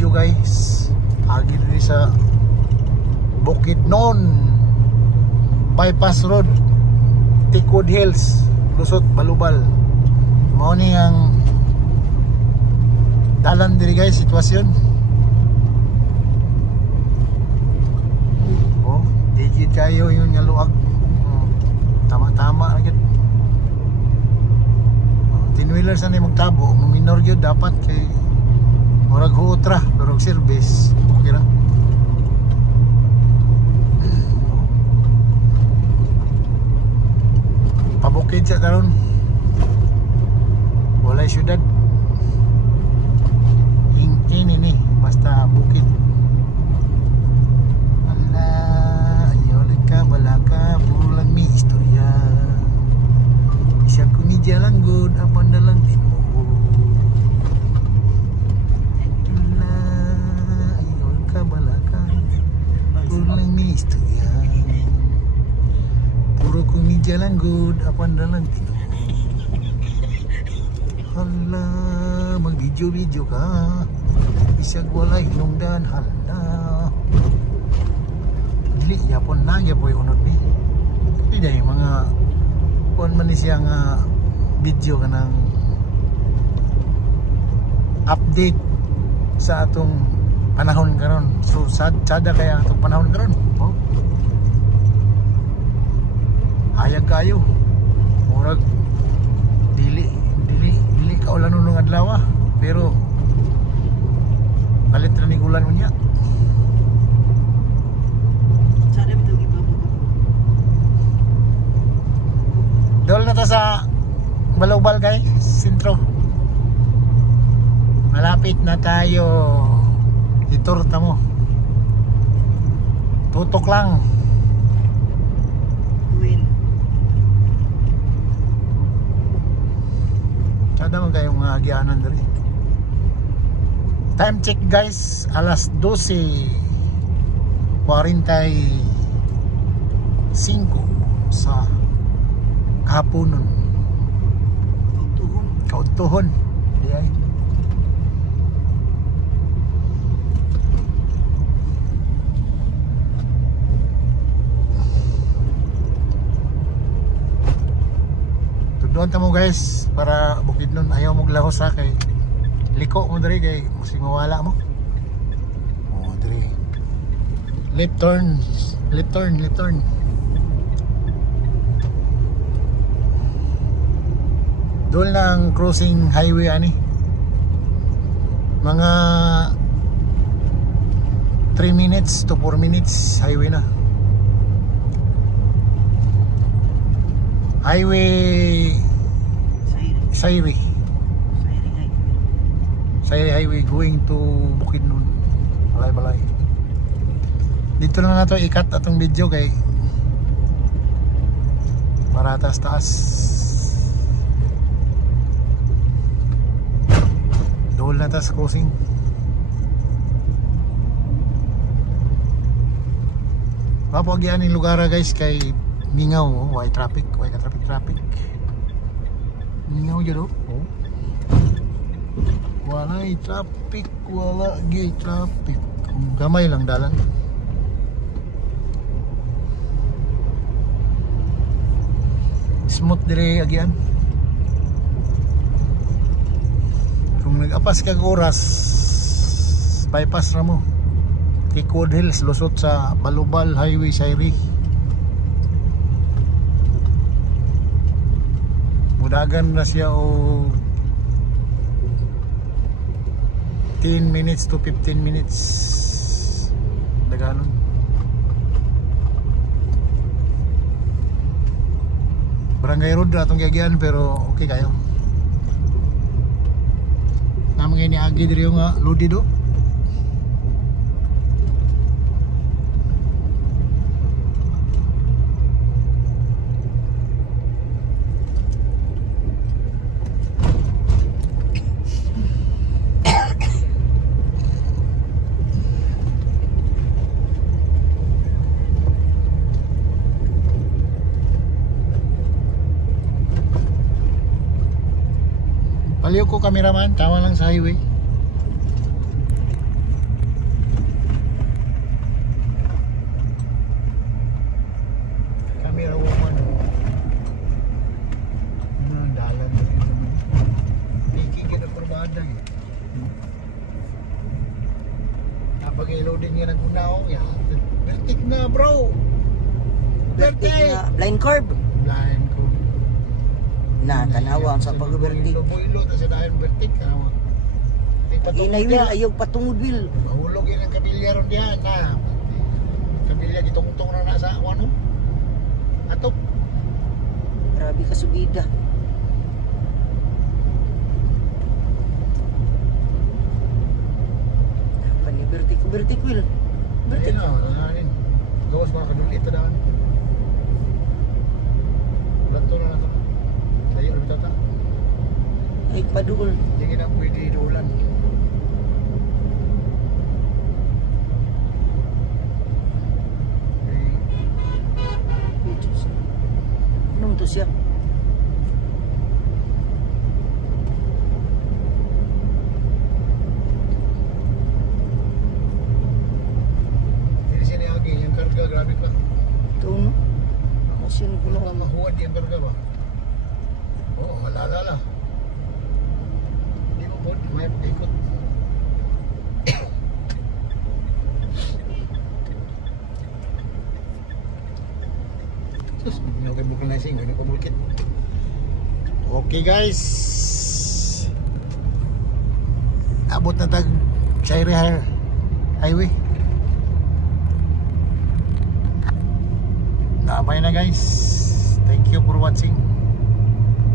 video guys. Agi diri sa Bukidnon Bypass Road, Tickwood Hills, Lusot, Balubal. Mao ni ang dalan diri guys, sitwasyon. Oh, digit kayo yun nga luag. Tama-tama agad. Tinwheeler sa ni magtabo, minor gyud dapat kay murag huotra pero service okay ra. Pabukid sa karon. Walay syudad. Ini basta bukid. Allah, ayolet ka balaka pulang mi istorya. Siya kumidya lang good apan dalang Tinuod. Allah, ayolet ka balaka pulang mi istorya. Puro kumidya lang good apan dalang Tinuod. Hala, mag-video ka. Bisag walay hinungdan, hala. Dili, yapon na, yapoy unod ni. Hindi dahil mga kuwan man ni siya nga video ka ng update sa atong panahon karon. So, sada kaya atong panahon karon. Oh. Hayag kayo. Murag dili kaulan nung adlaw pero palit na ning ulan unya. Sada mo tawag ibabaw. Dol na ta sa Balubal guys, sentro. Malapit na tayo. Itur ta mo. Tutok lang. Kada man kayong mga agianan diri. Time check guys, alas 12:45 sa kahaponon. Kautuhon. Di ay. Doon tamo guys para Bukidnon, ayaw mo glahos ha kay liko mo diri kay kasi mawala mo. Oh diri left turn doon lang crossing highway ani mga 3 minutes to 4 minutes highway na. Highway Sayri Highway going to Bukidnon. Balay. Dito na nato ikat atong video kay para taas. Doon na tas crossing. Papagyan yung lugar guys kay mingaw, why traffic, mingaw dyan oh. Wala traffic, gamay lang dalan. Smooth dire agyan. Kung nag-apas kag oras, bypass na mo Tickwood Hills, lusot sa Balubal Highway Sayri. Mudagan na siya o 10 minutes to 15 minutes daganon. Barangay Road na itong gagyan pero okay kayo. Namang ini agi diri nga lodi do. Paliw ko cameraman, tawa lang sa highway. Pag-loading nga nagpunaw, ya. Vertic na bro. Vertic Vertic. na blind curve. Blind ko. Na tanawa sa pag-vertic. Builo ta sa dahil vertic ka. Inay niya ayaw patungod Will. Mahulog yun ang kabilya ron diyan na. Kabilya gitong-tong na nasa ano? Atop. Grabe ka sugida. Pani vertic Will. Vertic. Ayun na, nanganin. Gawas mga kadulit na daan. Ulan to na na to. Layo na bitata. Ay padul. Hindi na pwede dulan. Anong to siya? Hindi siya niyagi. Yung karga, grabe ka. Ito no? Ako siya Wala nagulong. kang mahuwad yung karga ba? Oo, malalala. Hindi mo po, may ikot. Sus, hindi ako vulcanizing, hindi ko bulkit. Okay guys. Abot na tag Chairi Highway. Nabay na guys. Thank you for watching.